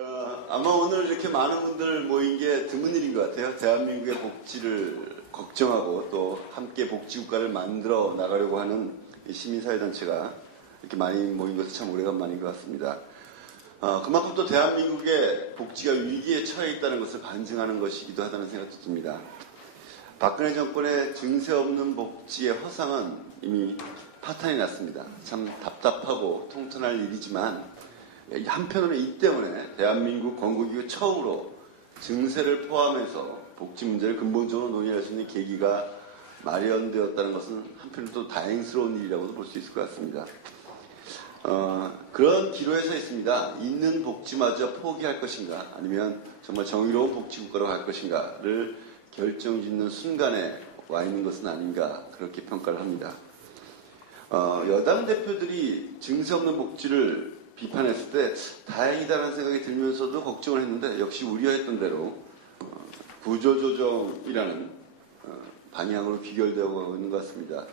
아마 오늘 이렇게 많은 분들 모인 게 드문 일인 것 같아요. 대한민국의 복지를 걱정하고 또 함께 복지국가를 만들어 나가려고 하는 시민사회단체가 이렇게 많이 모인 것은 참 오래간만인 것 같습니다. 그만큼 또 대한민국의 복지가 위기에 처해 있다는 것을 반증하는 것이기도 하다는 생각도 듭니다. 박근혜 정권의 증세 없는 복지의 허상은 이미 파탄이 났습니다. 참 답답하고 통탄할 일이지만 한편으로는 이 때문에 대한민국 건국 이후 처음으로 증세를 포함해서 복지 문제를 근본적으로 논의할 수 있는 계기가 마련되었다는 것은 한편으로 또 다행스러운 일이라고도 볼 수 있을 것 같습니다. 그런 기로에 서 있습니다. 있는 복지마저 포기할 것인가 아니면 정말 정의로운 복지국가로 갈 것인가를 결정짓는 순간에 와 있는 것은 아닌가 그렇게 평가를 합니다. 여당 대표들이 증세 없는 복지를 비판했을 때 다행이다라는 생각이 들면서도 걱정을 했는데 역시 우려했던 대로 구조조정이라는 방향으로 귀결되어 있는 것 같습니다.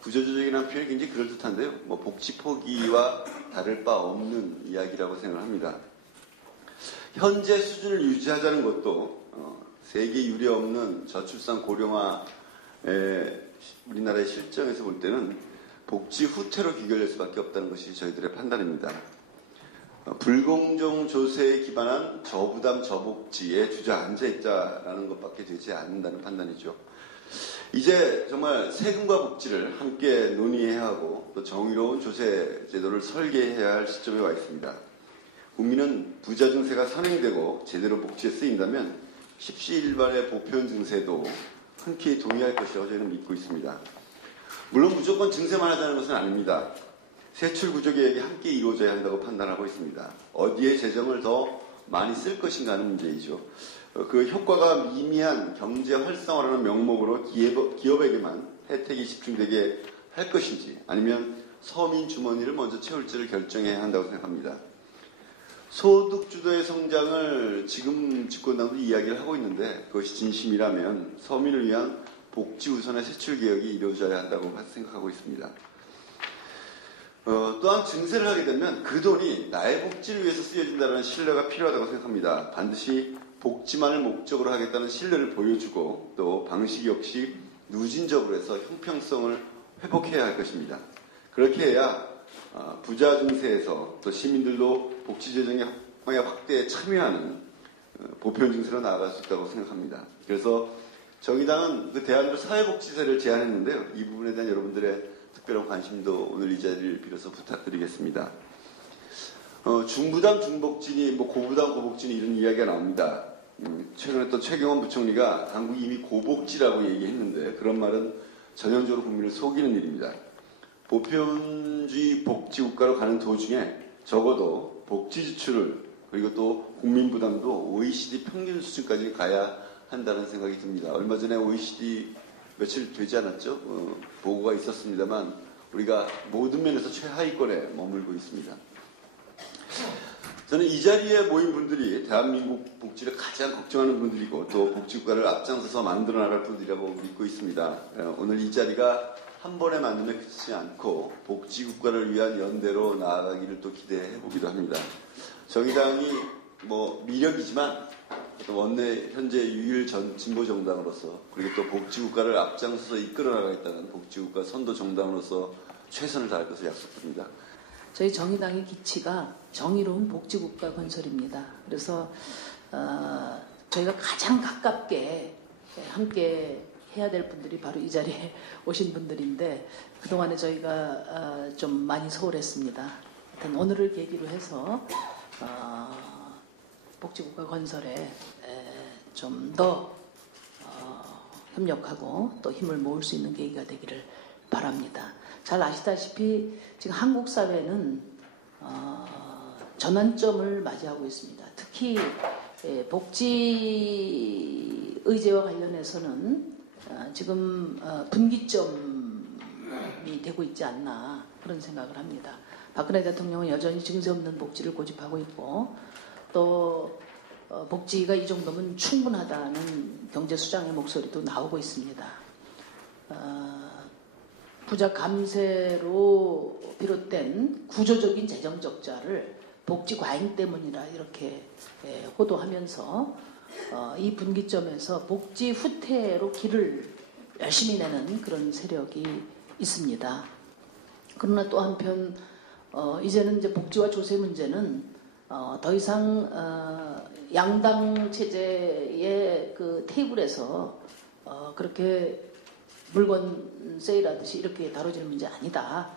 구조조정이라는 표현이 굉장히 그럴듯한데요. 복지 포기와 다를 바 없는 이야기라고 생각을 합니다. 현재 수준을 유지하자는 것도 세계 유례 없는 저출산 고령화의 우리나라의 실정에서 볼 때는 복지 후퇴로 귀결될 수밖에 없다는 것이 저희들의 판단입니다. 불공정 조세에 기반한 저부담 저복지에 주저앉아 있다라는 것밖에 되지 않는다는 판단이죠. 이제 정말 세금과 복지를 함께 논의해야 하고 또 정의로운 조세 제도를 설계해야 할 시점에 와 있습니다. 국민은 부자 증세가 선행되고 제대로 복지에 쓰인다면 십시일반의 보편 증세도 흔쾌히 동의할 것이라고 저희는 믿고 있습니다. 물론 무조건 증세만 하자는 것은 아닙니다. 세출 구조 개혁이 함께 이루어져야 한다고 판단하고 있습니다. 어디에 재정을 더 많이 쓸 것인가 하는 문제이죠. 그 효과가 미미한 경제 활성화라는 명목으로 기업에게만 혜택이 집중되게 할 것인지 아니면 서민 주머니를 먼저 채울지를 결정해야 한다고 생각합니다. 소득 주도의 성장을 지금 집권당도 이야기를 하고 있는데 그것이 진심이라면 서민을 위한 복지 우선의 세출 개혁이 이루어져야 한다고 생각하고 있습니다. 또한 증세를 하게 되면 그 돈이 나의 복지를 위해서 쓰여진다는 신뢰가 필요하다고 생각합니다. 반드시 복지만을 목적으로 하겠다는 신뢰를 보여주고 또 방식 역시 누진적으로 해서 형평성을 회복해야 할 것입니다. 그렇게 해야 부자 증세에서 또 시민들도 복지 재정의 확대에 참여하는 보편 증세로 나아갈 수 있다고 생각합니다. 그래서 정의당은 그 대안으로 사회복지세를 제안했는데요. 이 부분에 대한 여러분들의 특별한 관심도 오늘 이 자리를 빌어서 부탁드리겠습니다. 중부담 중복지니 고부담 고복지니 이런 이야기가 나옵니다. 최근에 또 최경원 부총리가 당국이 이미 고복지라고 얘기했는데 그런 말은 전형적으로 국민을 속이는 일입니다. 보편주의 복지국가로 가는 도중에 적어도 복지 지출을 그리고 또 국민 부담도 OECD 평균 수준까지 가야 한다는 생각이 듭니다. 얼마 전에 OECD 며칠 되지 않았죠? 보고가 있었습니다만 우리가 모든 면에서 최하위권에 머물고 있습니다. 저는 이 자리에 모인 분들이 대한민국 복지를 가장 걱정하는 분들이고 또 복지국가를 앞장서서 만들어 나갈 분들이라고 믿고 있습니다. 오늘 이 자리가 한 번에 만듦에 그치지 않고 복지국가를 위한 연대로 나아가기를 또 기대해 보기도 합니다. 정의당이 미력이지만 또 원내 현재 유일 진보 정당으로서 그리고 또 복지국가를 앞장서서 이끌어 나가겠다는 복지국가 선도 정당으로서 최선을 다할 것을 약속드립니다. 저희 정의당의 기치가 정의로운 복지국가 건설입니다. 그래서 저희가 가장 가깝게 함께 해야 될 분들이 바로 이 자리에 오신 분들인데 그동안에 저희가 좀 많이 소홀했습니다. 하여튼 오늘을 계기로 해서 복지국가 건설에 좀 더 협력하고 또 힘을 모을 수 있는 계기가 되기를 바랍니다. 잘 아시다시피 지금 한국 사회는 전환점을 맞이하고 있습니다. 특히 복지 의제와 관련해서는 지금 분기점이 되고 있지 않나 그런 생각을 합니다. 박근혜 대통령은 여전히 증세 없는 복지를 고집하고 있고 또 복지가 이 정도면 충분하다는 경제수장의 목소리도 나오고 있습니다. 부자 감세로 비롯된 구조적인 재정 적자를 복지 과잉 때문이라 이렇게 호도하면서 이 분기점에서 복지 후퇴로 길을 열심히 내는 그런 세력이 있습니다. 그러나 또 한편 이제는 이제 복지와 조세 문제는 더 이상 양당 체제의 그 테이블에서 그렇게 물건 세일하듯이 이렇게 다뤄지는 문제 아니다.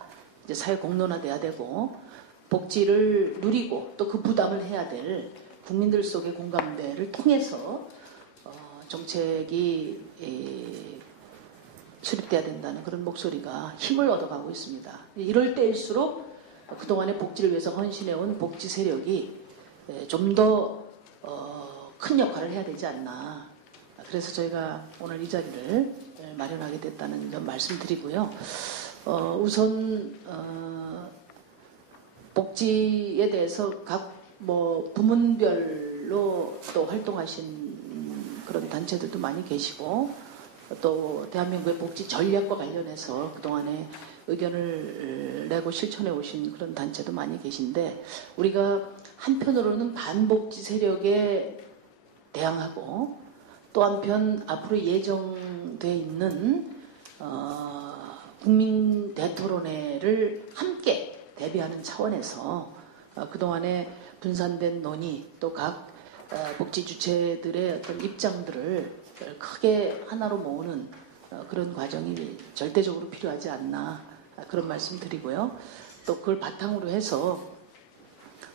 이제 사회 공론화돼야 되고 복지를 누리고 또 그 부담을 해야 될 국민들 속의 공감대를 통해서 정책이 수립돼야 된다는 그런 목소리가 힘을 얻어가고 있습니다. 이럴 때일수록 그동안의 복지를 위해서 헌신해온 복지 세력이 좀 더 큰 역할을 해야 되지 않나. 그래서 저희가 오늘 이 자리를 마련하게 됐다는 점 말씀드리고요. 우선 복지에 대해서 각 부문별로 또 활동하신 그런 단체들도 많이 계시고 또 대한민국의 복지 전략과 관련해서 그동안에 의견을 내고 실천해 오신 그런 단체도 많이 계신데 우리가 한편으로는 반복지 세력에 대항하고 또 한편 앞으로 예정돼 있는 국민 대토론회를 함께 대비하는 차원에서 그동안에 분산된 논의 또 각 복지 주체들의 어떤 입장들을 크게 하나로 모으는 그런 과정이 절대적으로 필요하지 않나 그런 말씀 드리고요. 또 그걸 바탕으로 해서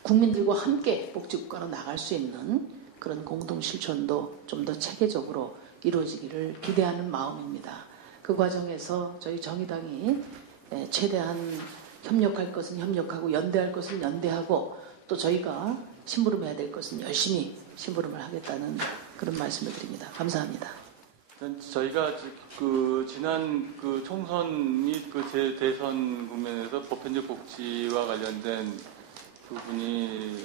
국민들과 함께 복지국가로 나갈 수 있는 그런 공동 실천도 좀 더 체계적으로 이루어지기를 기대하는 마음입니다. 그 과정에서 저희 정의당이 최대한 협력할 것은 협력하고 연대할 것은 연대하고 또 저희가 심부름해야 될 것은 열심히 심부름을 하겠다는 그런 말씀을 드립니다. 감사합니다. 저희가 지난 총선 및 대선 국면에서 보편적 복지와 관련된 부분이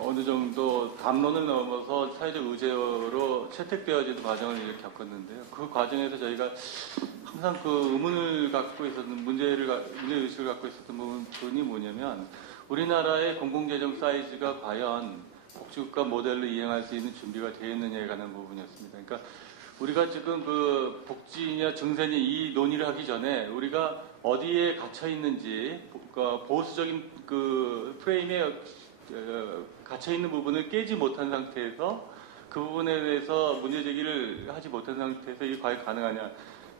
어느 정도 담론을 넘어서 사회적 의제로 채택되어지는 과정을 이렇게 겪었는데요. 그 과정에서 저희가 항상 의문을 갖고 있었던 문제의식을 갖고 있었던 부분이 뭐냐면 우리나라의 공공재정 사이즈가 과연 복지국가 모델을 이행할 수 있는 준비가 되어 있느냐에 관한 부분이었습니다. 그러니까 우리가 지금 복지냐 증세냐 이 논의를 하기 전에 우리가 어디에 갇혀 있는지 보수적인 프레임에 갇혀 있는 부분을 깨지 못한 상태에서 그 부분에 대해서 문제 제기를 하지 못한 상태에서 이게 과연 가능하냐?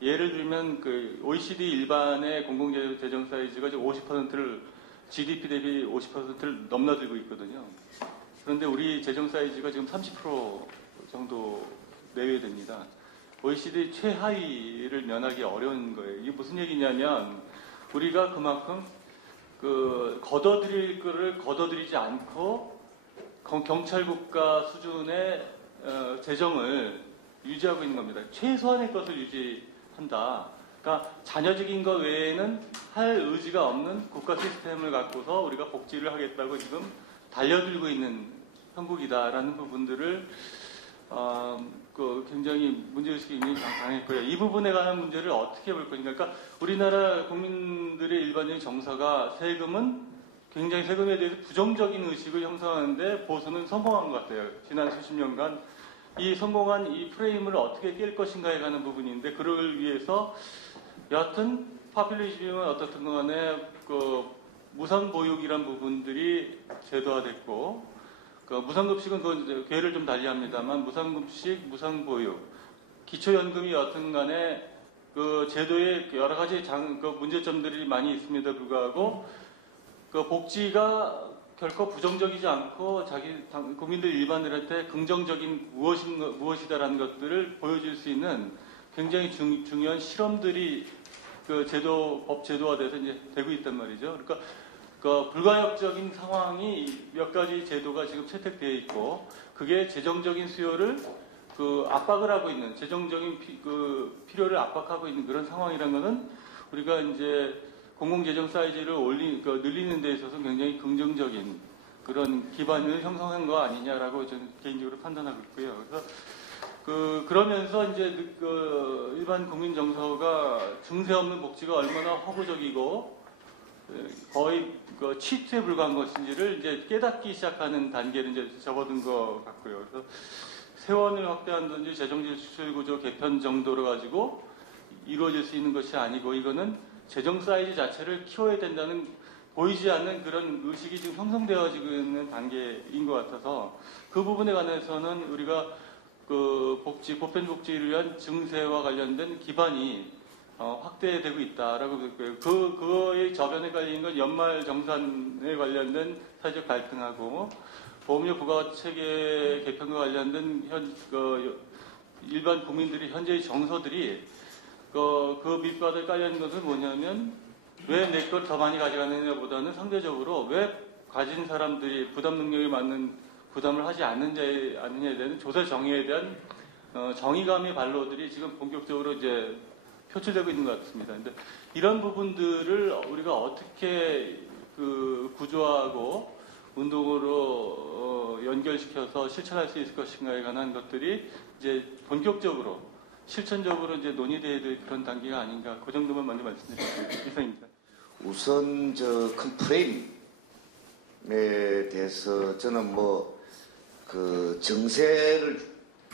예를 들면 OECD 일반의 공공재정 사이즈가 지금 50%를 GDP 대비 50%를 넘나들고 있거든요. 그런데 우리 재정 사이즈가 지금 30% 정도 내외됩니다. OECD 최하위를 면하기 어려운 거예요. 이게 무슨 얘기냐면 우리가 그만큼 걷어들일 거를 걷어들이지 않고 경찰국가 수준의 재정을 유지하고 있는 겁니다. 최소한의 것을 유지한다. 그러니까 잔여적인 것 외에는 할 의지가 없는 국가 시스템을 갖고서 우리가 복지를 하겠다고 지금 달려들고 있는 형국이다라는 부분들을 굉장히 문제의식이 굉장히 강했고요. 이 부분에 관한 문제를 어떻게 볼 것인가. 그러니까 우리나라 국민들의 일반적인 정서가 굉장히 세금에 대해서 부정적인 의식을 형성하는데 보수는 성공한 것 같아요. 지난 수십 년간 이 성공한 이 프레임을 어떻게 깰 것인가에 관한 부분인데 그를 위해서 여하튼 파퓰리즘은 어떻든 간에 무상보육이란 부분들이 제도화됐고 무상급식은 궤를 좀 달리합니다만 무상급식, 무상보육, 기초연금이 여하튼 간에 제도에 여러 가지 문제점들이 많이 있음에도 불구하고 복지가 결코 부정적이지 않고 국민들 일반들한테 긍정적인 무엇이다라는 것들을 보여줄 수 있는 굉장히 중요한 실험들이 법 제도화돼서 이제 되고 있단 말이죠. 그러니까 불가역적인 상황이 몇 가지 제도가 지금 채택되어 있고 그게 재정적인 수요를 압박을 하고 있는 재정적인 필요를 압박하고 있는 그런 상황이라는 것은 우리가 이제 공공재정 사이즈를 늘리는 데 있어서 굉장히 긍정적인 그런 기반을 형성한 거 아니냐라고 저는 개인적으로 판단하고 있고요. 그래서 그러면서 이제 일반 국민 정서가 증세 없는 복지가 얼마나 허구적이고 거의 그 치트에 불과한 것인지를 이제 깨닫기 시작하는 단계를 이제 접어든 것 같고요. 그래서 세원을 확대한다든지 재정지출 구조 개편 정도로 가지고 이루어질 수 있는 것이 아니고 이거는 재정 사이즈 자체를 키워야 된다는 보이지 않는 그런 의식이 지금 형성되어지고 있는 단계인 것 같아서 그 부분에 관해서는 우리가 그 보편 복지를 위한 증세와 관련된 기반이 확대되고 있다라고 볼까요? 그거의 저변에 깔린 건 연말 정산에 관련된 사회적 갈등하고 보험료 부가체계 개편과 관련된 일반 국민들이 현재의 정서들이 그 밑바닥에 깔려있는 것은 뭐냐면 왜 내 걸 더 많이 가져가느냐보다는 상대적으로 왜 가진 사람들이 부담 능력에 맞는 부담을 하지 않느냐에 대한 조세 정의에 대한 정의감의 반로들이 지금 본격적으로 이제 표출되고 있는 것 같습니다. 근데 이런 부분들을 우리가 어떻게 그 구조하고 운동으로 연결시켜서 실천할 수 있을 것인가에 관한 것들이 이제 본격적으로 실천적으로 이제 논의돼야 될 그런 단계가 아닌가. 그 정도만 먼저 말씀드리겠습니다. 이상입니다. 우선 저 큰 프레임에 대해서 저는 그 정세를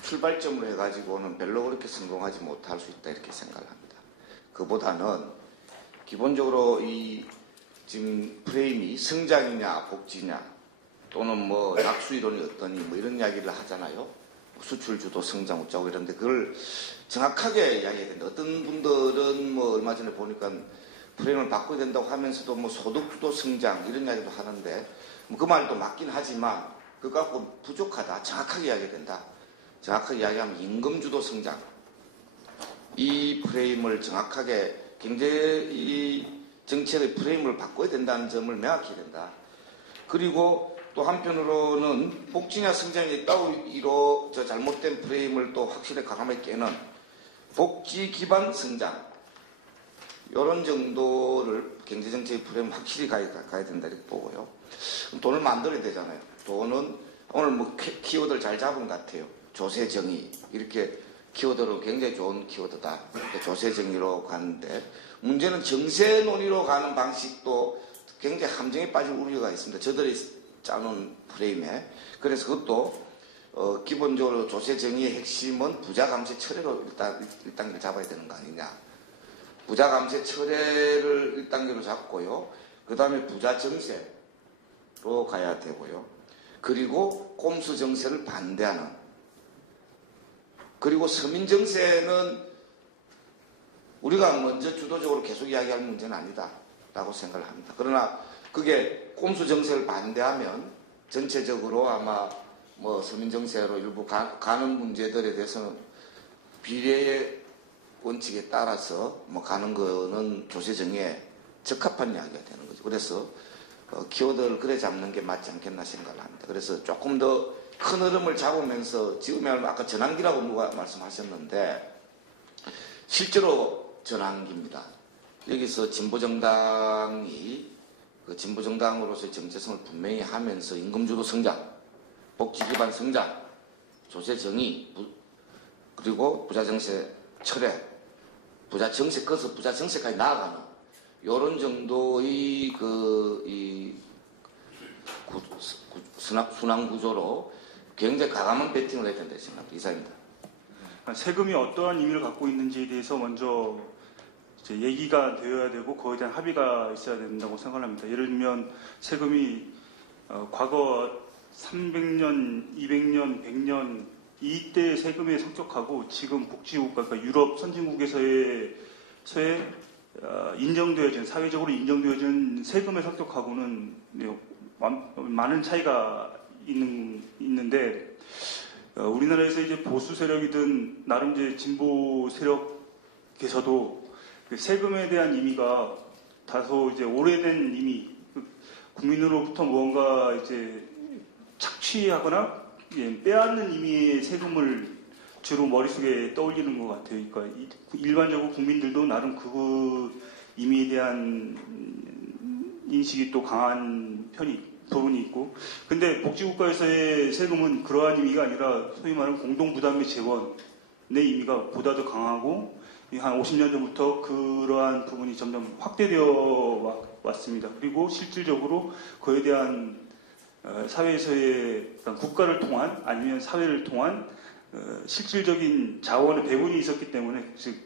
출발점으로 해가지고는 별로 그렇게 성공하지 못할 수 있다 이렇게 생각을 합니다. 그보다는 기본적으로 이 지금 프레임이 성장이냐 복지냐 또는 낙수 이론이 어떠니 이런 이야기를 하잖아요. 수출 주도 성장 어쩌고 이런데 그걸 정확하게 이야기해야 된다. 어떤 분들은 얼마 전에 보니까 프레임을 바꿔야 된다고 하면서도 소득 주도 성장 이런 이야기도 하는데 그 말도 맞긴 하지만 그거 갖고 부족하다. 정확하게 이야기해야 된다. 정확하게 이야기하면 임금 주도 성장 이 프레임을 정확하게 경제 이 정책의 프레임을 바꿔야 된다는 점을 명확히 해야 된다. 그리고 또 한편으로는 복지냐 성장이 따로 잘못된 프레임을 또 확실히 가감하게 깨는 복지 기반 성장 이런 정도를 경제정책의 프레임 확실히 가야 된다 이렇게 보고요. 돈을 만들어야 되잖아요. 돈은 오늘 키워드를 잘 잡은 것 같아요. 조세정의 이렇게 키워드로 굉장히 좋은 키워드다. 조세정의로 가는데 문제는 정세 논의로 가는 방식도 굉장히 함정에 빠질 우려가 있습니다. 저들이 짜놓은 프레임에. 그래서 그것도 기본적으로 조세정의의 핵심은 부자 감세 철회로 1단계를 잡아야 되는 거 아니냐. 부자 감세 철회를 1단계로 잡고요. 그 다음에 부자 정세로 가야 되고요. 그리고 꼼수 정세를 반대하는. 그리고 서민 정세는 우리가 먼저 주도적으로 계속 이야기할 문제는 아니다 라고 생각을 합니다. 그러나 그게 꼼수 정세를 반대하면 전체적으로 아마 서민 정세로 일부 가는 문제들에 대해서는 비례의 원칙에 따라서 가는 거는 조세 정의에 적합한 이야기가 되는 거죠. 그래서 키워드를 그래 잡는 게 맞지 않겠나 생각을 합니다. 그래서 조금 더 큰 흐름을 잡으면서 지금이야말로 아까 전환기라고 누가 말씀하셨는데 실제로 전환기입니다. 여기서 진보정당이 그 진보정당으로서의 정체성을 분명히 하면서 임금주도 성장, 복지기반 성장, 조세정의, 그리고 부자정세 철회, 부자정세 꺼서 부자정세까지 나아가는 이런 정도의 순환구조로 굉장히 과감한 배팅을 해야 된다 생각합니다. 이상입니다. 세금이 어떠한 의미를 갖고 있는지에 대해서 먼저 이제 얘기가 되어야 되고 거기에 대한 합의가 있어야 된다고 생각합니다. 예를 들면 세금이 과거 300년, 200년, 100년 이때 세금의 성격하고 지금 복지국가, 그러니까 유럽 선진국에서의 인정되어진 사회적으로 인정되어진 세금의 성격하고는 많은 차이가 있는데 우리나라에서 이제 보수 세력이든 나름 이제 진보 세력에서도 그 세금에 대한 의미가 다소 이제 오래된 의미, 국민으로부터 무언가 이제 착취하거나 빼앗는 의미의 세금을 주로 머릿속에 떠올리는 것 같아요. 그러니까 일반적으로 국민들도 나름 그 의미에 대한 인식이 또 강한 부분이 있고, 근데 복지국가에서의 세금은 그러한 의미가 아니라 소위 말하는 공동부담의 재원의 의미가 보다 더 강하고 한 50년 전부터 그러한 부분이 점점 확대되어 왔습니다. 그리고 실질적으로 그에 대한 사회에서의 국가를 통한 아니면 사회를 통한 실질적인 자원의 배분이 있었기 때문에 즉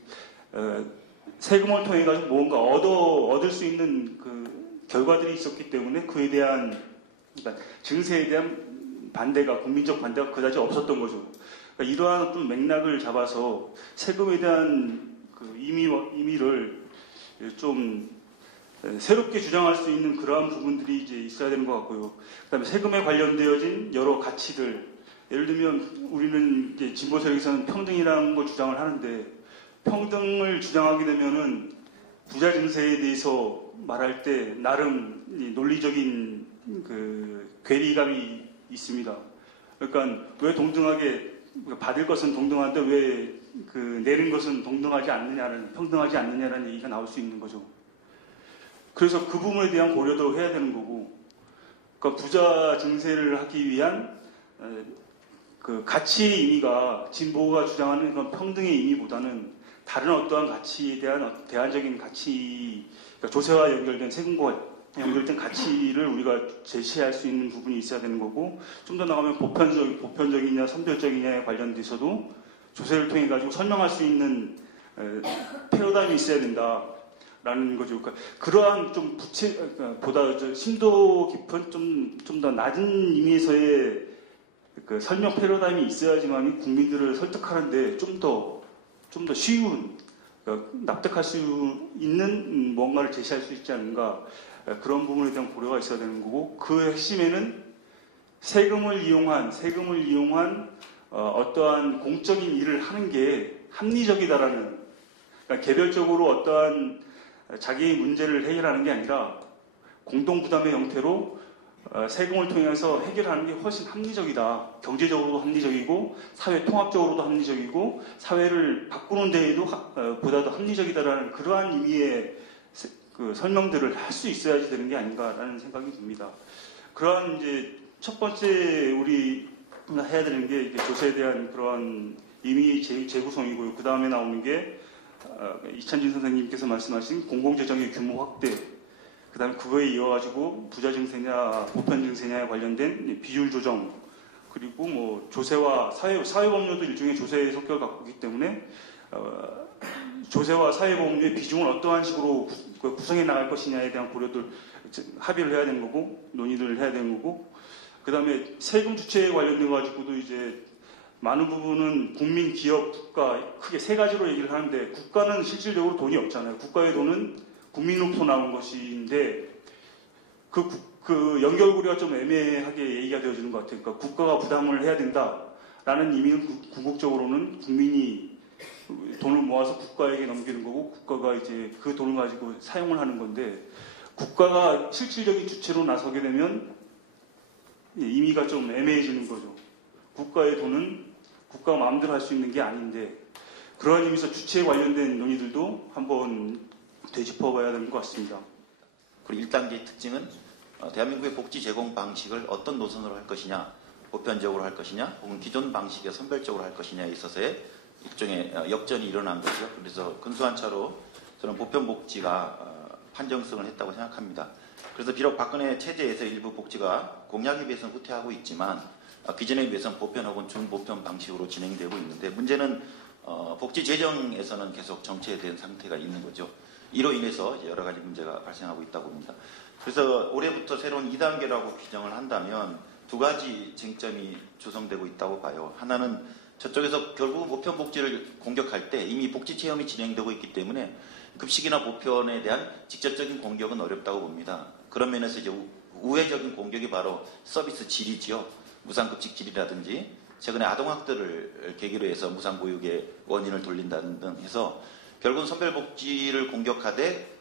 세금을 통해 가지고 뭔가 얻을 수 있는 그 결과들이 있었기 때문에 그에 대한 그러니까 증세에 대한 반대가 국민적 반대가 그다지 없었던 거죠. 그러니까 이러한 좀 맥락을 잡아서 세금에 대한 그 의미를 좀 새롭게 주장할 수 있는 그러한 부분들이 이제 있어야 되는 것 같고요. 그다음에 세금에 관련되어진 여러 가치들, 예를 들면 우리는 이제 진보 세력에서는 평등이라는 걸 주장을 하는데 평등을 주장하게 되면은 부자 증세에 대해서 말할 때 나름 논리적인 그 괴리감이 있습니다. 그러니까 왜 동등하게 받을 것은 동등한데 왜 그 내는 것은 동등하지 않느냐는 평등하지 않느냐라는 얘기가 나올 수 있는 거죠. 그래서 그 부분에 대한 고려도 해야 되는 거고, 그러니까 부자 증세를 하기 위한 그 가치의 의미가 진보가 주장하는 그런 평등의 의미보다는 다른 어떠한 가치에 대한 대안적인 가치, 그러니까 조세와 연결된 세금과 연결된 가치를 우리가 제시할 수 있는 부분이 있어야 되는 거고, 좀 더 나가면 보편적이냐 선별적이냐에 관련돼서도 조세를 통해 가지고 설명할 수 있는 패러다임이 있어야 된다라는 거죠. 그러니까 그러한 좀 보다 심도 깊은 좀 더 낮은 의미에서의 그 설명 패러다임이 있어야지만 국민들을 설득하는데 좀 더 쉬운 납득할 수 있는 뭔가를 제시할 수 있지 않는가, 그런 부분에 대한 고려가 있어야 되는 거고, 그 핵심에는 세금을 이용한 어떠한 공적인 일을 하는 게 합리적이다라는, 그러니까 개별적으로 어떠한 자기의 문제를 해결하는 게 아니라 공동부담의 형태로 세금을 통해서 해결하는 게 훨씬 합리적이다. 경제적으로도 합리적이고 사회 통합적으로도 합리적이고 사회를 바꾸는 데에도 보다도 합리적이다라는 그러한 의미의 그 설명들을 할 수 있어야지 되는 게 아닌가라는 생각이 듭니다. 그러한 이제 첫 번째 우리 해야 되는 게 조세에 대한 그러한 의미 재구성이고요. 그 다음에 나오는 게 이찬진 선생님께서 말씀하신 공공재정의 규모 확대, 그 다음에 그거에 이어가지고 부자 증세냐 보편 증세냐에 관련된 비율 조정, 그리고 뭐 조세와 사회보험료도 일종의 조세의 성격을 갖고 있기 때문에 조세와 사회보험료의 비중을 어떠한 식으로 구성해 나갈 것이냐에 대한 고려들 합의를 해야 되는 거고 논의를 해야 되는 거고, 그 다음에 세금 주체에 관련돼 가지고도 이제 많은 부분은 국민, 기업, 국가 크게 세 가지로 얘기를 하는데, 국가는 실질적으로 돈이 없잖아요. 국가의 돈은 국민으로부터 나온 것인데 그 연결고리가 좀 애매하게 얘기가 되어지는 것 같아요. 그러니까 국가가 부담을 해야 된다라는 의미는 궁극적으로는 국민이 돈을 모아서 국가에게 넘기는 거고, 국가가 이제 그 돈을 가지고 사용을 하는 건데, 국가가 실질적인 주체로 나서게 되면 의미가 좀 애매해지는 거죠. 국가의 돈은 국가가 마음대로 할 수 있는 게 아닌데, 그러한 의미에서 주체에 관련된 논의들도 한번 되짚어봐야 되는 것 같습니다. 그리고 1단계의 특징은 대한민국의 복지 제공 방식을 어떤 노선으로 할 것이냐, 보편적으로 할 것이냐, 혹은 기존 방식에 선별적으로 할 것이냐에 있어서의 일종의 역전이 일어난 거죠. 그래서 근소한 차로 저는 보편복지가 판정성을 했다고 생각합니다. 그래서 비록 박근혜 체제에서 일부 복지가 공약에 비해서는 후퇴하고 있지만 기존에 비해서는 보편 혹은 준보편 방식으로 진행되고 있는데, 문제는 복지 재정에서는 계속 정체된 상태가 있는 거죠. 이로 인해서 여러 가지 문제가 발생하고 있다고 봅니다. 그래서 올해부터 새로운 2단계라고 규정을 한다면 두 가지 쟁점이 조성되고 있다고 봐요. 하나는 저쪽에서 결국 보편복지를 공격할 때 이미 복지 체험이 진행되고 있기 때문에 급식이나 보편에 대한 직접적인 공격은 어렵다고 봅니다. 그런 면에서 이제 우회적인 공격이 바로 서비스 질이지요. 무상급식 질이라든지 최근에 아동학대를 계기로 해서 무상보육의 원인을 돌린다는 등 해서 결국은 선별복지를 공격하되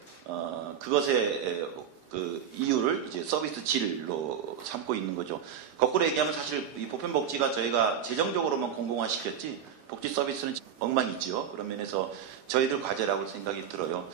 그것의 그 이유를 이제 서비스 질로 삼고 있는 거죠. 거꾸로 얘기하면 사실 이 보편복지가 저희가 재정적으로만 공공화시켰지 복지 서비스는 엉망이지요. 그런 면에서 저희들 과제라고 생각이 들어요.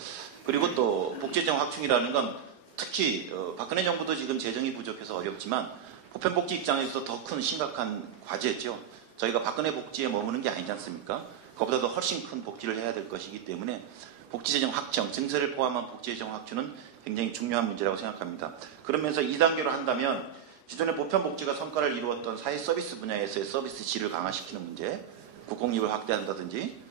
그리고 또 복지재정 확충이라는 건 특히 박근혜 정부도 지금 재정이 부족해서 어렵지만 보편복지 입장에서 더 큰 심각한 과제죠. 저희가 박근혜 복지에 머무는 게 아니지 않습니까? 그보다 더 훨씬 큰 복지를 해야 될 것이기 때문에 복지재정 확충, 증세를 포함한 복지재정 확충은 굉장히 중요한 문제라고 생각합니다. 그러면서 2단계로 한다면 기존의 보편복지가 성과를 이루었던 사회 서비스 분야에서의 서비스 질을 강화시키는 문제, 국공립을 확대한다든지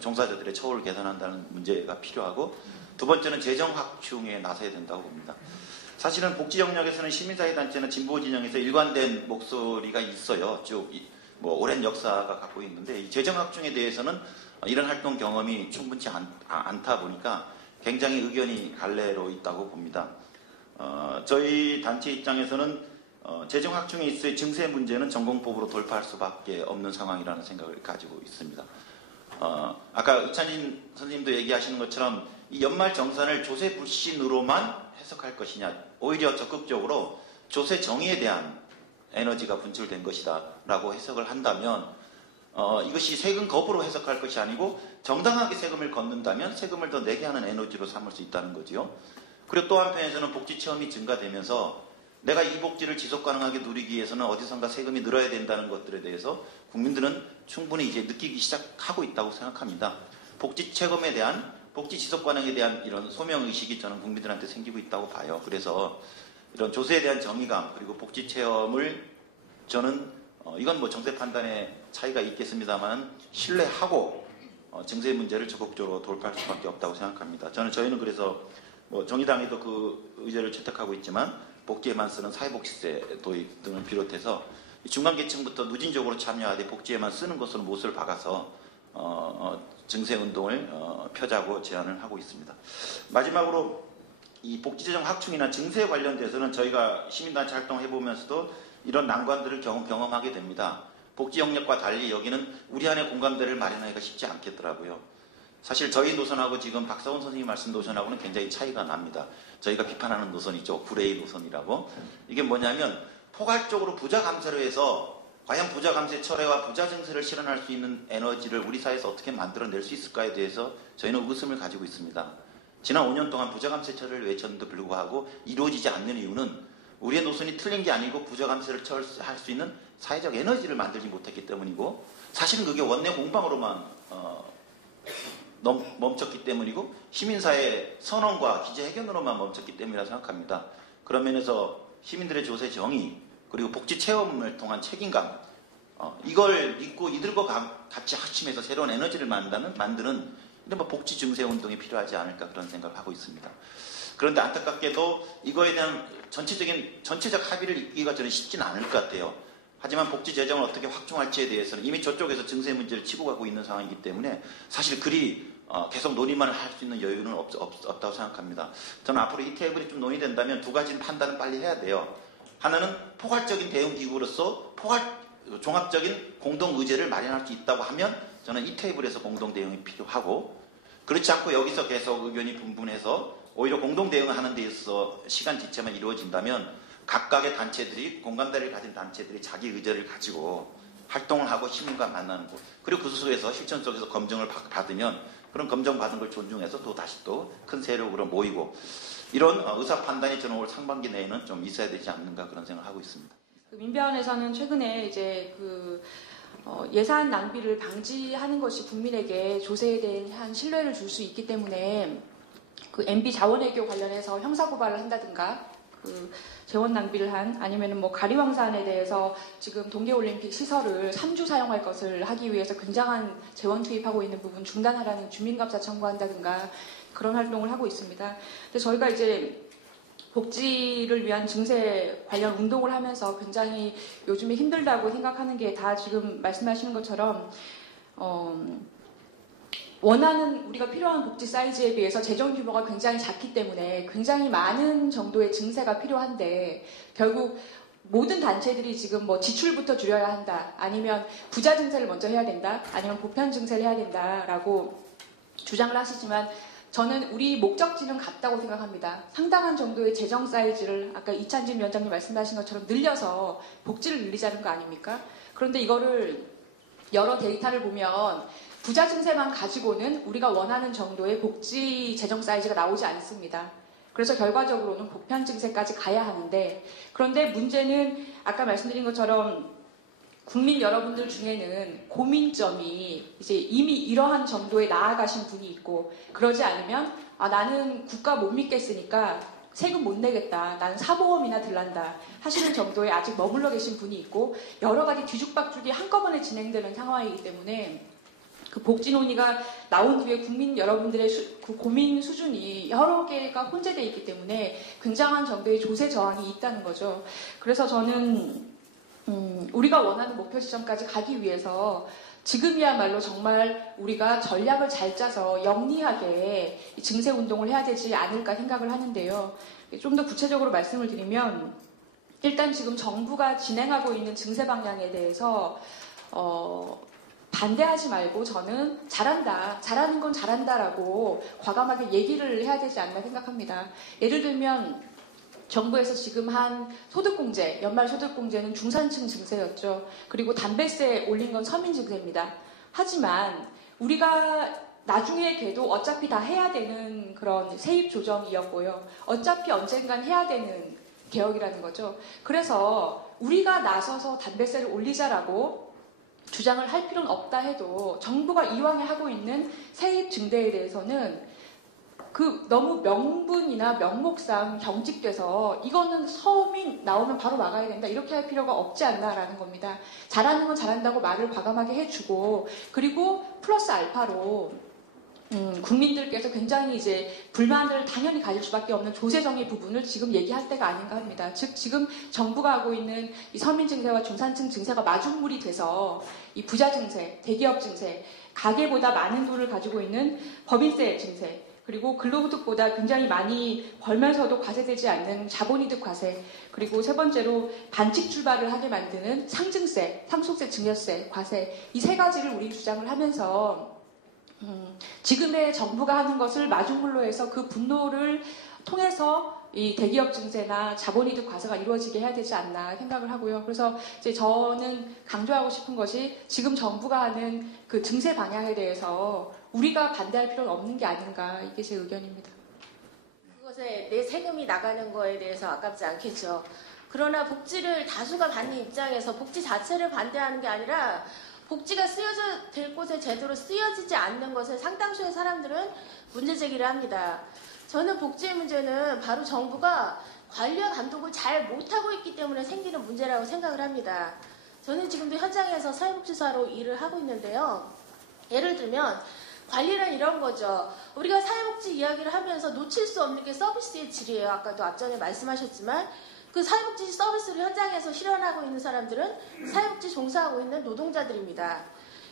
종사자들의 처우를 개선한다는 문제가 필요하고, 두 번째는 재정 확충에 나서야 된다고 봅니다. 사실은 복지 영역에서는 시민사회단체나 진보 진영에서 일관된 목소리가 있어요. 쭉 뭐 오랜 역사가 갖고 있는데, 이 재정 확충에 대해서는 이런 활동 경험이 충분치 않다 보니까 굉장히 의견이 갈래로 있다고 봅니다. 저희 단체 입장에서는 재정 확충에 있어의 증세 문제는 전공법으로 돌파할 수밖에 없는 상황이라는 생각을 가지고 있습니다. 아까 이찬진 선생님도 얘기하시는 것처럼 이 연말 정산을 조세 불신으로만 해석할 것이냐, 오히려 적극적으로 조세 정의에 대한 에너지가 분출된 것이다 라고 해석을 한다면 이것이 세금 거부로 해석할 것이 아니고 정당하게 세금을 걷는다면 세금을 더 내게 하는 에너지로 삼을 수 있다는 거지요. 그리고 또 한편에서는 복지 체험이 증가되면서 내가 이 복지를 지속 가능하게 누리기 위해서는 어디선가 세금이 늘어야 된다는 것들에 대해서 국민들은 충분히 이제 느끼기 시작하고 있다고 생각합니다. 복지 체험에 대한, 복지 지속 가능에 대한 이런 소명 의식이 저는 국민들한테 생기고 있다고 봐요. 그래서 이런 조세에 대한 정의감, 그리고 복지 체험을 저는 이건 뭐 정세 판단의 차이가 있겠습니다만 신뢰하고 증세 문제를 적극적으로 돌파할 수밖에 없다고 생각합니다. 저희는 그래서 뭐 정의당에도 그 의제를 채택하고 있지만 복지에만 쓰는 사회복지세 도입 등을 비롯해서 중간계층부터 누진적으로 참여하되 복지에만 쓰는 것으로 못을 박아서 증세 운동을 펴자고 제안을 하고 있습니다. 마지막으로 이 복지재정 확충이나 증세에 관련돼서는 저희가 시민단체 활동을 해보면서도 이런 난관들을 경험하게 됩니다. 복지 영역과 달리 여기는 우리 안에 공감대를 마련하기가 쉽지 않겠더라고요. 사실 저희 노선하고 지금 박사원 선생님 말씀 노선하고는 굉장히 차이가 납니다. 저희가 비판하는 노선이죠. 구레이 노선이라고. 이게 뭐냐면 포괄적으로 부자 감세를 해서 과연 부자 감세 철회와 부자 증세를 실현할 수 있는 에너지를 우리 사회에서 어떻게 만들어낼 수 있을까에 대해서 저희는 의구심을 가지고 있습니다. 지난 5년 동안 부자 감세 철회를 외쳤는데도 불구하고 이루어지지 않는 이유는 우리의 노선이 틀린 게 아니고 부자 감세를 할 수 있는 사회적 에너지를 만들지 못했기 때문이고, 사실은 그게 원내 공방으로만 멈췄기 때문이고 시민사회 선언과 기재회견으로만 멈췄기 때문이라 생각합니다. 그런 면에서 시민들의 조세 정의, 그리고 복지 체험을 통한 책임감, 이걸 믿고 이들과 같이 합심해서 새로운 에너지를 만드는 이런 복지 증세 운동이 필요하지 않을까 그런 생각을 하고 있습니다. 그런데 안타깝게도 이거에 대한 전체적 합의를 이기가 저는 쉽지는 않을 것 같아요. 하지만 복지 재정을 어떻게 확충할지에 대해서는 이미 저쪽에서 증세 문제를 치고 가고 있는 상황이기 때문에 사실 그리 계속 논의만 할 수 있는 여유는 없다고 생각합니다. 저는 앞으로 이 테이블이 좀 논의된다면 두 가지 판단을 빨리 해야 돼요. 하나는 포괄적인 대응 기구로서 종합적인 공동 의제를 마련할 수 있다고 하면 저는 이 테이블에서 공동 대응이 필요하고, 그렇지 않고 여기서 계속 의견이 분분해서 오히려 공동 대응을 하는 데 있어서 시간 지체만 이루어진다면 각각의 단체들이, 공감대를 가진 단체들이 자기 의제를 가지고 활동을 하고 시민과 만나는 것, 그리고 그 속에서 실천 속에서 검증을 받으면 그런 검증받은 걸 존중해서 또 다시 또 큰 세력으로 모이고, 이런 의사 판단이 저는 올 상반기 내에는 좀 있어야 되지 않는가 그런 생각을 하고 있습니다. 민변에서는 최근에 이제 예산 낭비를 방지하는 것이 국민에게 조세에 대한 신뢰를 줄 수 있기 때문에 그 MB 자원외교 관련해서 형사고발을 한다든가, 재원 낭비를 아니면은 가리왕산에 대해서 지금 동계올림픽 시설을 3주 사용할 것을 하기 위해서 굉장한 재원 투입하고 있는 부분 중단하라는 주민감사 청구한다든가 그런 활동을 하고 있습니다. 근데 저희가 이제 복지를 위한 증세 관련 운동을 하면서 굉장히 요즘에 힘들다고 생각하는 게 다 지금 말씀하시는 것처럼 원하는 우리가 필요한 복지 사이즈에 비해서 재정 규모가 굉장히 작기 때문에 굉장히 많은 정도의 증세가 필요한데, 결국 모든 단체들이 지금 지출부터 줄여야 한다, 아니면 부자 증세를 먼저 해야 된다, 아니면 보편 증세를 해야 된다라고 주장을 하시지만 저는 우리 목적지는 같다고 생각합니다. 상당한 정도의 재정 사이즈를 아까 이찬진 위원장님 말씀하신 것처럼 늘려서 복지를 늘리자는 거 아닙니까? 그런데 이거를 여러 데이터를 보면 부자 증세만 가지고는 우리가 원하는 정도의 복지 재정 사이즈가 나오지 않습니다. 그래서 결과적으로는 보편 증세까지 가야 하는데, 그런데 문제는 아까 말씀드린 것처럼 국민 여러분들 중에는 고민점이 이제 이미 이러한 정도에 나아가신 분이 있고, 그러지 않으면 나는 국가 못 믿겠으니까 세금 못 내겠다. 나는 사보험이나 들란다. 하시는 정도에 아직 머물러 계신 분이 있고 여러 가지 뒤죽박죽이 한꺼번에 진행되는 상황이기 때문에 그 복지 논의가 나온 뒤에 국민 여러분들의 그 고민 수준이 여러 개가 혼재되어 있기 때문에 굉장한 정도의 조세 저항이 있다는 거죠. 그래서 저는 우리가 원하는 목표 지점까지 가기 위해서 지금이야말로 정말 우리가 전략을 잘 짜서 영리하게 증세 운동을 해야 되지 않을까 생각을 하는데요. 좀 더 구체적으로 말씀을 드리면 일단 지금 정부가 진행하고 있는 증세 방향에 대해서 반대하지 말고 저는 잘한다, 잘하는 건 잘한다라고 과감하게 얘기를 해야 되지 않나 생각합니다. 예를 들면 정부에서 지금 한 소득공제, 연말 소득공제는 중산층 증세였죠. 그리고 담배세 올린 건 서민 증세입니다. 하지만 우리가 나중에 걔도 어차피 다 해야 되는 그런 세입 조정이었고요. 어차피 언젠간 해야 되는 개혁이라는 거죠. 그래서 우리가 나서서 담배세를 올리자라고 주장을 할 필요는 없다 해도 정부가 이왕에 하고 있는 세입 증대에 대해서는 그 너무 명분이나 명목상 경직돼서 이거는 서민 나오면 바로 막아야 된다 이렇게 할 필요가 없지 않나라는 겁니다. 잘하는 건 잘한다고 말을 과감하게 해주고 그리고 플러스 알파로 국민들께서 굉장히 이제 불만을 당연히 가질 수밖에 없는 조세정의 부분을 지금 얘기할 때가 아닌가 합니다. 즉 지금 정부가 하고 있는 이 서민 증세와 중산층 증세가 마중물이 돼서 이 부자 증세, 대기업 증세, 가계보다 많은 돈을 가지고 있는 법인세 증세 그리고 근로소득보다 굉장히 많이 벌면서도 과세되지 않는 자본이득 과세 그리고 세 번째로 반칙 출발을 하게 만드는 상증세, 상속세, 증여세, 과세 이 세 가지를 우리 주장을 하면서 지금의 정부가 하는 것을 마중물로 해서 그 분노를 통해서 이 대기업 증세나 자본이득 과세가 이루어지게 해야 되지 않나 생각을 하고요. 그래서 이제 저는 강조하고 싶은 것이 지금 정부가 하는 그 증세 방향에 대해서 우리가 반대할 필요는 없는 게 아닌가 이게 제 의견입니다. 그것에 내 세금이 나가는 거에 대해서 아깝지 않겠죠. 그러나 복지를 다수가 받는 입장에서 복지 자체를 반대하는 게 아니라 복지가 쓰여져 될 곳에 제대로 쓰여지지 않는 것에 상당수의 사람들은 문제 제기를 합니다. 저는 복지의 문제는 바로 정부가 관리와 감독을 잘 못하고 있기 때문에 생기는 문제라고 생각을 합니다. 저는 지금도 현장에서 사회복지사로 일을 하고 있는데요. 예를 들면 관리는 이런 거죠. 우리가 사회복지 이야기를 하면서 놓칠 수 없는 게 서비스의 질이에요. 아까도 앞전에 말씀하셨지만 그 사회복지 서비스를 현장에서 실현하고 있는 사람들은 사회복지 종사하고 있는 노동자들입니다.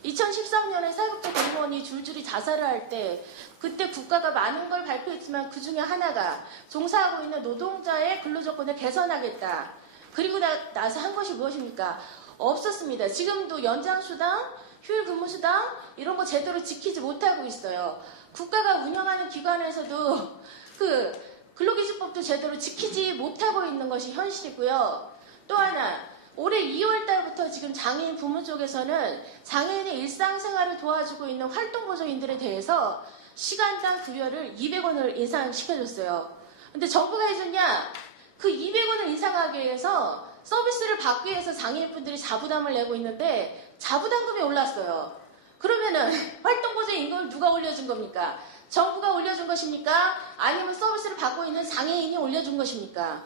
2013년에 사회복지 공무원이 줄줄이 자살을 할 때 그때 국가가 많은 걸 발표했지만 그 중에 하나가 종사하고 있는 노동자의 근로조건을 개선하겠다. 그리고 나서 한 것이 무엇입니까? 없었습니다. 지금도 연장수당, 휴일근무수당 이런 거 제대로 지키지 못하고 있어요. 국가가 운영하는 기관에서도 그 근로기준법도 제대로 지키지 못하고 있는 것이 현실이고요. 또 하나 올해 2월 달부터 지금 장애인 부문 쪽에서는 장애인의 일상생활을 도와주고 있는 활동보조인들에 대해서 시간당 급여를 200원을 인상시켜줬어요. 근데 정부가 해줬냐? 그 200원을 인상하기 위해서 서비스를 받기 위해서 장애인분들이 자부담을 내고 있는데 자부담금이 올랐어요. 그러면은 활동보조 임금을 누가 올려준 겁니까? 정부가 올려준 것입니까? 아니면 서비스를 받고 있는 장애인이 올려준 것입니까?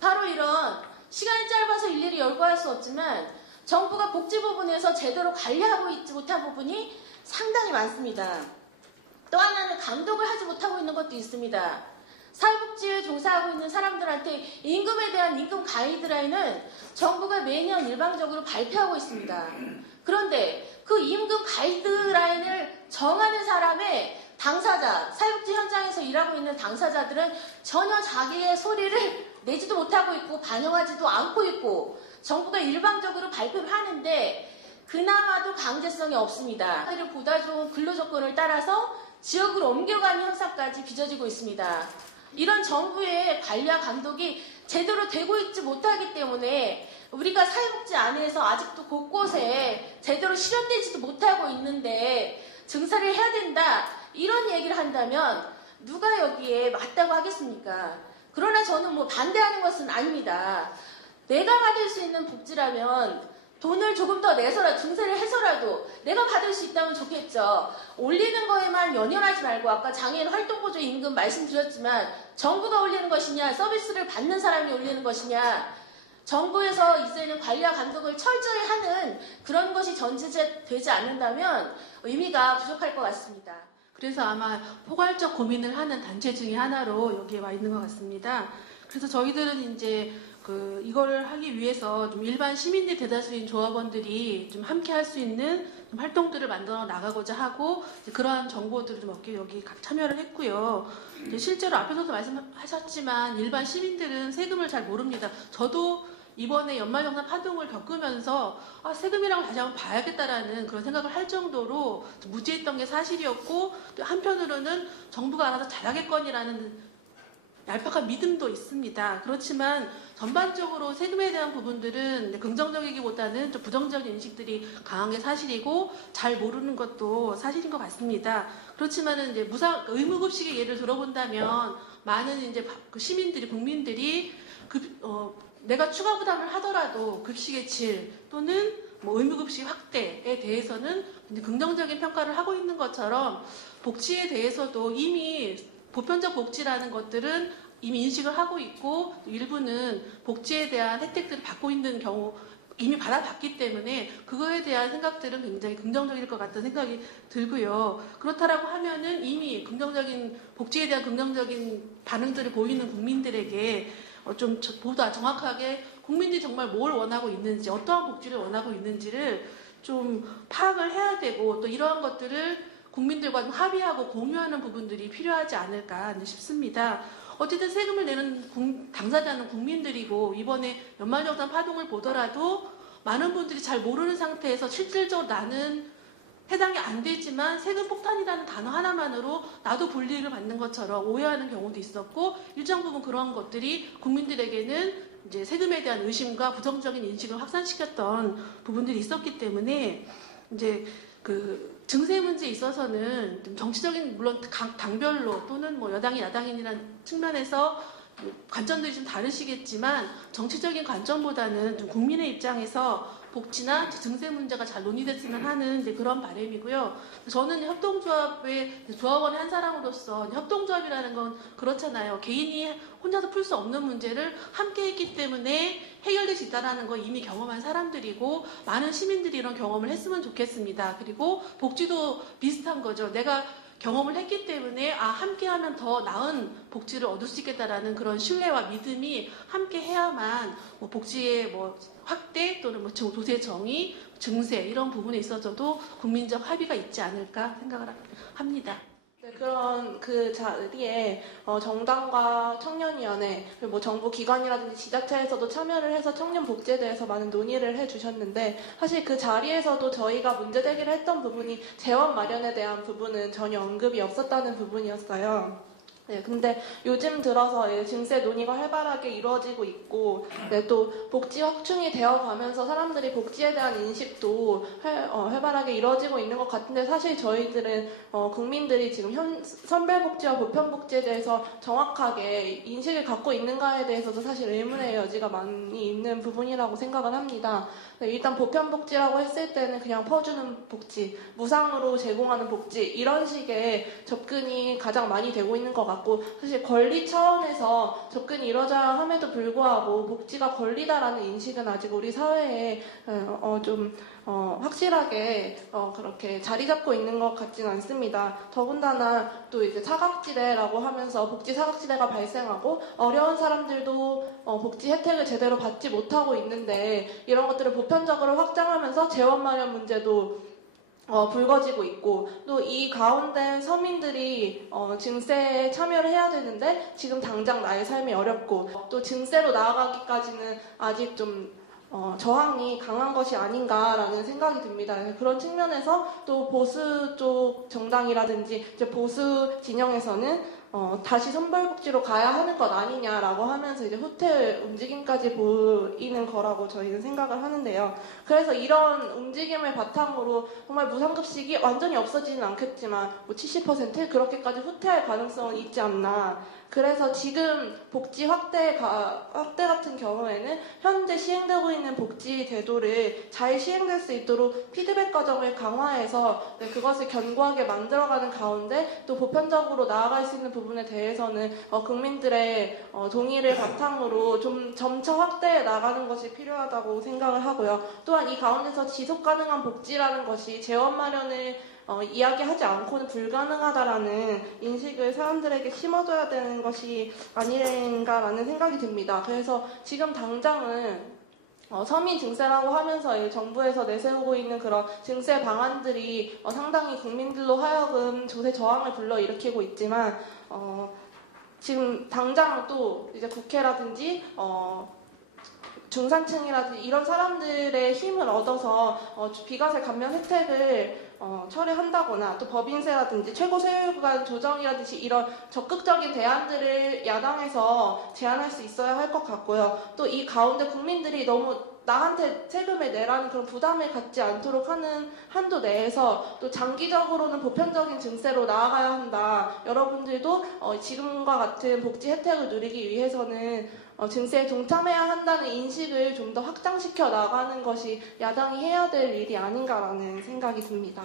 바로 이런 시간이 짧아서 일일이 열거할 수 없지만 정부가 복지 부분에서 제대로 관리하고 있지 못한 부분이 상당히 많습니다. 또 하나는 감독을 하지 못하고 있는 것도 있습니다. 사회복지에 종사하고 있는 사람들한테 임금에 대한 임금 가이드라인은 정부가 매년 일방적으로 발표하고 있습니다. 그런데 그 임금 가이드라인을 정하는 사람의 당사자, 사회복지 현장에서 일하고 있는 당사자들은 전혀 자기의 소리를 내지도 못하고 있고 반영하지도 않고 있고 정부가 일방적으로 발표를 하는데 그나마도 강제성이 없습니다. 보다 좋은 근로조건을 따라서 지역으로 옮겨가는 현상까지 빚어지고 있습니다. 이런 정부의 관리와 감독이 제대로 되고 있지 못하기 때문에 우리가 사회복지 안에서 아직도 곳곳에 제대로 실현되지도 못하고 있는데 증세를 해야 된다 이런 얘기를 한다면 누가 여기에 맞다고 하겠습니까? 그러나 저는 반대하는 것은 아닙니다. 내가 받을 수 있는 복지라면 돈을 조금 더 내서라도 증세를 해서라도 내가 받을 수 있다면 좋겠죠. 올리는 거에만 연연하지 말고 아까 장애인 활동보조 임금 말씀드렸지만 정부가 올리는 것이냐 서비스를 받는 사람이 올리는 것이냐 정부에서 이제는 관리와 감독을 철저히 하는 그런 것이 전제되지 않는다면 의미가 부족할 것 같습니다. 그래서 아마 포괄적 고민을 하는 단체 중에 하나로 여기에 와 있는 것 같습니다. 그래서 저희들은 이제 이걸 하기 위해서 좀 일반 시민들 대다수인 조합원들이 좀 함께 할 수 있는 좀 활동들을 만들어 나가고자 하고 그러한 정보들을 좀 얻기 여기 참여를 했고요. 실제로 앞에서도 말씀하셨지만 일반 시민들은 세금을 잘 모릅니다. 저도 이번에 연말정산 파동을 겪으면서 세금이랑 다시 한번 봐야겠다라는 그런 생각을 할 정도로 무지했던 게 사실이었고 또 한편으로는 정부가 알아서 잘하겠거니라는 얄팍한 믿음도 있습니다. 그렇지만 전반적으로 세금에 대한 부분들은 긍정적이기보다는 좀 부정적인 인식들이 강한 게 사실이고 잘 모르는 것도 사실인 것 같습니다. 그렇지만은 이제 의무급식의 예를 들어본다면 많은 이제 시민들이 국민들이 내가 추가 부담을 하더라도 급식의 질 또는 의무급식 확대에 대해서는 긍정적인 평가를 하고 있는 것처럼 복지에 대해서도 이미 보편적 복지라는 것들은 이미 인식을 하고 있고 일부는 복지에 대한 혜택들을 받고 있는 경우 이미 받아봤기 때문에 그거에 대한 생각들은 굉장히 긍정적일 것 같다는 생각이 들고요. 그렇다라고 하면은 이미 복지에 대한 긍정적인 반응들을 보이는 국민들에게 좀 보다 정확하게 국민들이 정말 뭘 원하고 있는지 어떠한 복지를 원하고 있는지를 좀 파악을 해야 되고 또 이러한 것들을 국민들과 좀 합의하고 공유하는 부분들이 필요하지 않을까 싶습니다. 어쨌든 세금을 내는 당사자는 국민들이고 이번에 연말정산 파동을 보더라도 많은 분들이 잘 모르는 상태에서 실질적으로 나는 해당이 안 되지만 세금 폭탄이라는 단어 하나만으로 나도 불이익을 받는 것처럼 오해하는 경우도 있었고 일정 부분 그런 것들이 국민들에게는 이제 세금에 대한 의심과 부정적인 인식을 확산시켰던 부분들이 있었기 때문에 이제 증세 문제에 있어서는 좀 정치적인 물론 각 당별로 또는 여당이 야당이라는 측면에서 관점들이 좀 다르시겠지만 정치적인 관점보다는 좀 국민의 입장에서 복지나 증세 문제가 잘 논의됐으면 하는 그런 바람이고요. 저는 협동조합의 조합원의 한 사람으로서 협동조합이라는 건 그렇잖아요. 개인이 혼자서 풀 수 없는 문제를 함께 했기 때문에 해결될 수 있다는 거 이미 경험한 사람들이고 많은 시민들이 이런 경험을 했으면 좋겠습니다. 그리고 복지도 비슷한 거죠. 내가 경험을 했기 때문에 함께하면 더 나은 복지를 얻을 수 있겠다라는 그런 신뢰와 믿음이 함께 해야만 복지의 확대 또는 도세 정의, 증세 이런 부분에 있어서도 국민적 합의가 있지 않을까 생각을 합니다. 네, 그런 그 자리에 정당과 청년위원회 그리고 정부 기관이라든지 지자체에서도 참여를 해서 청년 복지에 대해서 많은 논의를 해주셨는데 사실 그 자리에서도 저희가 문제 제기를 했던 부분이 재원 마련에 대한 부분은 전혀 언급이 없었다는 부분이었어요. 네, 근데 요즘 들어서 증세 논의가 활발하게 이루어지고 있고, 또 복지 확충이 되어가면서 사람들이 복지에 대한 인식도 활발하게 이루어지고 있는 것 같은데 사실 저희들은 국민들이 지금 선별복지와 보편복지에 대해서 정확하게 인식을 갖고 있는가에 대해서도 사실 의문의 여지가 많이 있는 부분이라고 생각을 합니다. 일단 보편복지라고 했을 때는 그냥 퍼주는 복지, 무상으로 제공하는 복지 이런 식의 접근이 가장 많이 되고 있는 것 같고 사실 권리 차원에서 접근이 이루어져야 함에도 불구하고 복지가 권리다라는 인식은 아직 우리 사회에 좀 확실하게 그렇게 자리 잡고 있는 것 같지는 않습니다. 더군다나 또 이제 사각지대라고 하면서 복지 사각지대가 발생하고 어려운 사람들도 복지 혜택을 제대로 받지 못하고 있는데 이런 것들을 보편적으로 확장하면서 재원 마련 문제도 불거지고 있고 또 이 가운데 서민들이 증세에 참여를 해야 되는데 지금 당장 나의 삶이 어렵고 또 증세로 나아가기까지는 아직 좀 저항이 강한 것이 아닌가라는 생각이 듭니다. 그런 측면에서 또 보수 쪽 정당이라든지 이제 보수 진영에서는 다시 선별복지로 가야 하는 것 아니냐라고 하면서 이제 후퇴 움직임까지 보이는 거라고 저희는 생각을 하는데요. 그래서 이런 움직임을 바탕으로 정말 무상급식이 완전히 없어지진 않겠지만 70% 그렇게까지 후퇴할 가능성은 있지 않나 그래서 지금 복지 확대 같은 경우에는 현재 시행되고 있는 복지 제도를 잘 시행될 수 있도록 피드백 과정을 강화해서 그것을 견고하게 만들어가는 가운데 또 보편적으로 나아갈 수 있는 부분에 대해서는 국민들의 동의를 바탕으로 좀 점차 확대해 나가는 것이 필요하다고 생각을 하고요. 또한 이 가운데서 지속 가능한 복지라는 것이 재원 마련을 이야기하지 않고는 불가능하다라는 인식을 사람들에게 심어줘야 되는 것이 아닌가라는 생각이 듭니다. 그래서 지금 당장은 서민 증세라고 하면서 정부에서 내세우고 있는 그런 증세 방안들이 상당히 국민들로 하여금 조세 저항을 불러일으키고 있지만 지금 당장 또 이제 국회라든지 중산층이라든지 이런 사람들의 힘을 얻어서 비과세 감면 혜택을 처리한다거나 또 법인세라든지 최고 세율 조정이라든지 이런 적극적인 대안들을 야당에서 제안할 수 있어야 할 것 같고요. 또 이 가운데 국민들이 너무 나한테 세금을 내라는 그런 부담을 갖지 않도록 하는 한도 내에서 또 장기적으로는 보편적인 증세로 나아가야 한다. 여러분들도 지금과 같은 복지 혜택을 누리기 위해서는 증세에 동참해야 한다는 인식을 좀 더 확장시켜 나가는 것이 야당이 해야 될 일이 아닌가라는 생각이 듭니다.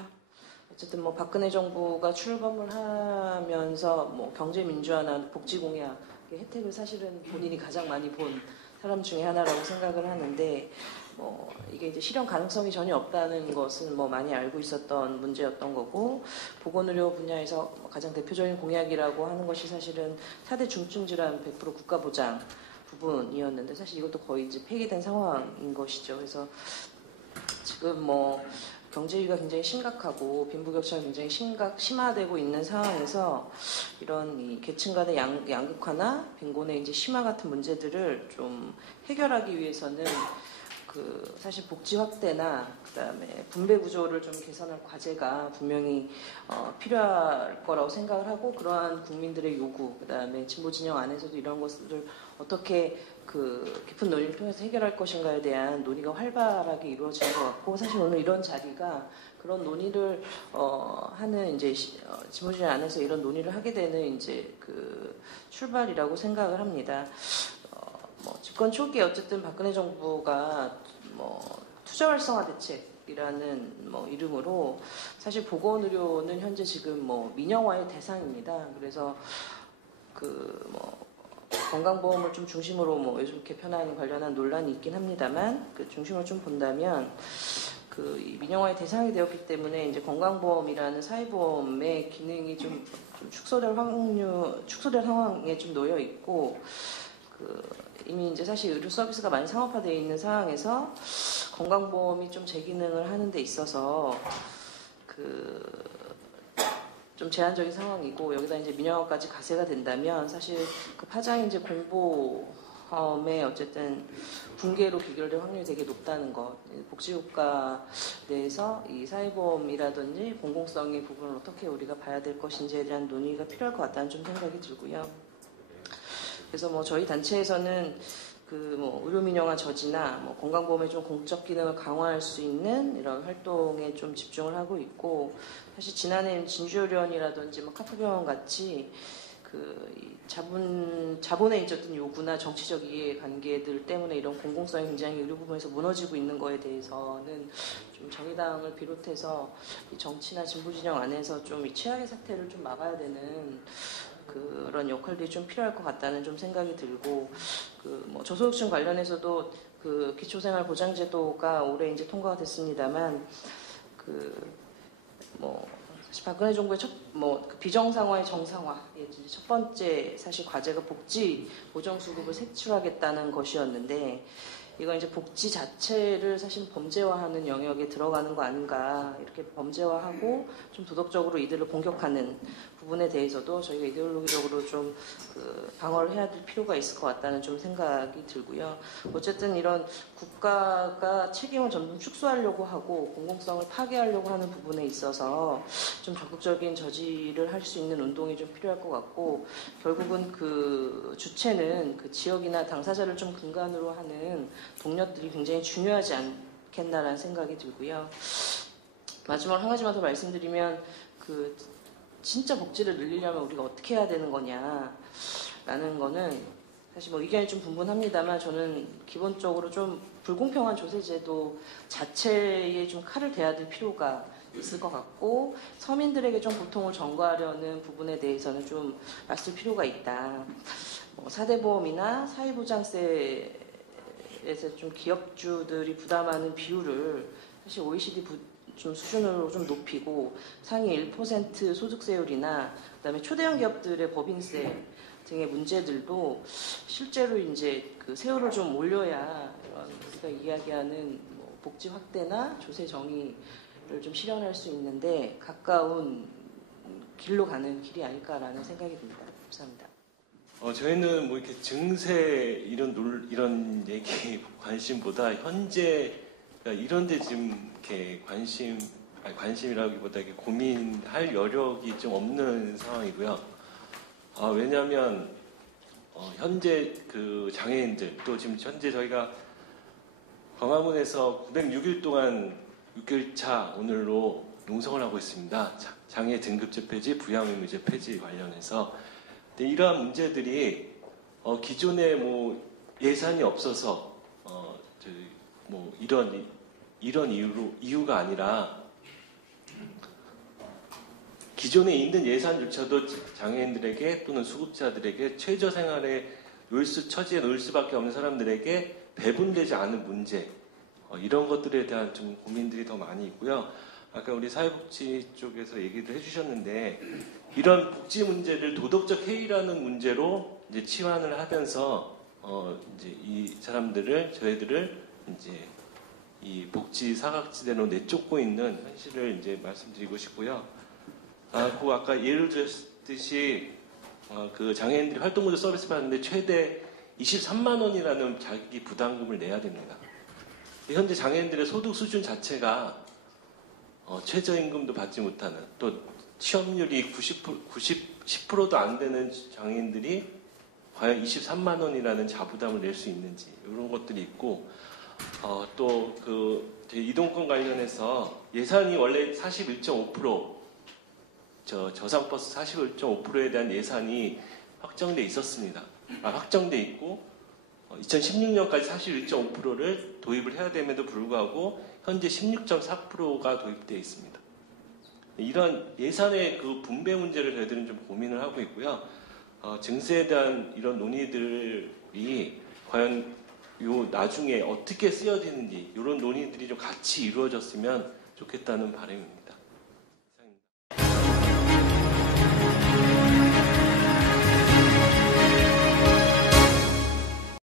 어쨌든 뭐 박근혜 정부가 출범을 하면서 뭐 경제 민주화나 복지 공약의 혜택을 사실은 본인이 가장 많이 본 사람 중에 하나라고 생각을 하는데 뭐 이게 이제 실현 가능성이 전혀 없다는 것은 뭐 많이 알고 있었던 문제였던 거고 보건의료 분야에서 가장 대표적인 공약이라고 하는 것이 사실은 4대 중증 질환 100% 국가 보장 부분이었는데 사실 이것도 거의 이제 폐기된 상황인 것이죠. 그래서 지금 뭐 경제 위기가 굉장히 심각하고 빈부격차가 굉장히 심화되고 있는 상황에서 이런 이 계층 간의 양극화나 빈곤의 이제 심화 같은 문제들을 좀 해결하기 위해서는 그 사실 복지 확대나 그다음에 분배 구조를 좀 개선할 과제가 분명히 필요할 거라고 생각을 하고 그러한 국민들의 요구 그다음에 진보 진영 안에서도 이런 것들을 어떻게 그 깊은 논의를 통해서 해결할 것인가에 대한 논의가 활발하게 이루어진 것 같고 사실 오늘 이런 자리가 그런 논의를 하는 이제 진보 진영 안에서 이런 논의를 하게 되는 이제 그 출발이라고 생각을 합니다. 뭐 집권 초기에 어쨌든 박근혜 정부가 뭐 투자 활성화 대책이라는 뭐 이름으로 사실 보건의료는 현재 지금 뭐 민영화의 대상입니다. 그래서 그 뭐 건강보험을 좀 중심으로 뭐 요즘 개편안 관련한 논란이 있긴 합니다만 그 중심을 좀 본다면 그 민영화의 대상이 되었기 때문에 이제 건강보험이라는 사회보험의 기능이 좀 축소될 상황에 좀 놓여 있고 그 이미 이제 사실 의료 서비스가 많이 상업화되어 있는 상황에서 건강보험이 좀 제 기능을 하는 데 있어서 그 좀 제한적인 상황이고 여기다 이제 민영화까지 가세가 된다면 사실 그 파장이 이제 공보험의 어쨌든 붕괴로 귀결될 확률이 되게 높다는 것. 복지국가 내에서 이 사회보험이라든지 공공성의 부분을 어떻게 우리가 봐야 될 것인지에 대한 논의가 필요할 것 같다는 좀 생각이 들고요. 그래서 뭐 저희 단체에서는 그 뭐 의료 민영화 저지나 뭐 건강보험의 좀 공적 기능을 강화할 수 있는 이런 활동에 좀 집중을 하고 있고 사실 지난해 진주의료원이라든지 뭐 카프병원 같이 그 자본에 있었던 요구나 정치적 이해관계들 때문에 이런 공공성이 굉장히 의료 부분에서 무너지고 있는 거에 대해서는 좀 정의당을 비롯해서 이 정치나 진보 진영 안에서 좀 이 최악의 사태를 좀 막아야 되는 그런 역할들이 좀 필요할 것 같다는 좀 생각이 들고 그 뭐 저소득층 관련해서도 그 기초생활보장제도가 올해 이제 통과가 됐습니다만 그 뭐 사실 박근혜 정부의 그 비정상화의 정상화 첫 번째 사실 과제가 복지 보정수급을 색출하겠다는 것이었는데 이건 이제 복지 자체를 사실 범죄화하는 영역에 들어가는 거 아닌가 이렇게 범죄화하고 좀 도덕적으로 이들을 공격하는 부분에 대해서도 저희가 이데올로기적으로 좀 그 방어를 해야 될 필요가 있을 것 같다는 좀 생각이 들고요. 어쨌든 이런 국가가 책임을 점점 축소하려고 하고 공공성을 파괴하려고 하는 부분에 있어서 좀 적극적인 저지를 할 수 있는 운동이 좀 필요할 것 같고 결국은 그 주체는 그 지역이나 당사자를 좀 근간으로 하는 동력들이 굉장히 중요하지 않겠나라는 생각이 들고요. 마지막으로 한 가지만 더 말씀드리면 그 진짜 복지를 늘리려면 우리가 어떻게 해야 되는 거냐. 라는 거는 사실 뭐 의견이 좀 분분합니다만 저는 기본적으로 좀 불공평한 조세제도 자체에 좀 칼을 대야 될 필요가 있을 것 같고 서민들에게 좀 고통을 전가하려는 부분에 대해서는 좀 맞설 필요가 있다. 뭐 사대보험이나 사회보장세에서 좀 기업주들이 부담하는 비율을 사실 OECD 좀 수준으로 좀 높이고 상위 1% 소득세율이나 그다음에 초대형 기업들의 법인세 등의 문제들도 실제로 이제 그 세율을 좀 올려야 이런 우리가 이야기하는 뭐 복지 확대나 조세 정의를 좀 실현할 수 있는데 가까운 길로 가는 길이 아닐까라는 생각이 듭니다. 감사합니다. 저희는 뭐 이렇게 증세 이런 얘기 관심보다 현재 이런데 지금 이렇게 관심이라기보다 이렇게 고민할 여력이 좀 없는 상황이고요. 왜냐하면 현재 그 장애인들 또 지금 현재 저희가 광화문에서 906일 동안 6개월차 오늘로 농성을 하고 있습니다. 장애 등급제 폐지, 부양 의무제 폐지 관련해서. 근데 이러한 문제들이 기존에 뭐 예산이 없어서 뭐 이런 이유가 아니라 기존에 있는 예산조차도 장애인들에게 또는 수급자들에게 최저 생활에 처지에 놓일 수밖에 없는 사람들에게 배분되지 않은 문제 이런 것들에 대한 좀 고민들이 더 많이 있고요. 아까 우리 사회복지 쪽에서 얘기도 해주셨는데 이런 복지 문제를 도덕적 해이라는 문제로 이제 치환을 하면서 이제 이 사람들을 저희들을 이제 이 복지 사각지대로 내쫓고 있는 현실을 이제 말씀드리고 싶고요. 그 아까 예를 들었듯이 그 장애인들이 활동보조 서비스 받는데 최대 23만 원이라는 자기 부담금을 내야 됩니다. 현재 장애인들의 소득 수준 자체가 최저임금도 받지 못하는 또 취업률이 10%도 안 되는 장애인들이 과연 23만 원이라는 자부담을 낼 수 있는지 이런 것들이 있고 또 그 이동권 관련해서 예산이 원래 41.5% 저상버스 41.5%에 대한 예산이 확정돼 있었습니다. 확정돼 있고 2016년까지 41.5%를 도입을 해야 됨에도 불구하고 현재 16.4%가 도입되어 있습니다. 이런 예산의 그 분배 문제를 저희들은 좀 고민을 하고 있고요. 증세에 대한 이런 논의들이 과연 나중에 어떻게 쓰여지는지 이런 논의들이 좀 같이 이루어졌으면 좋겠다는 바람입니다.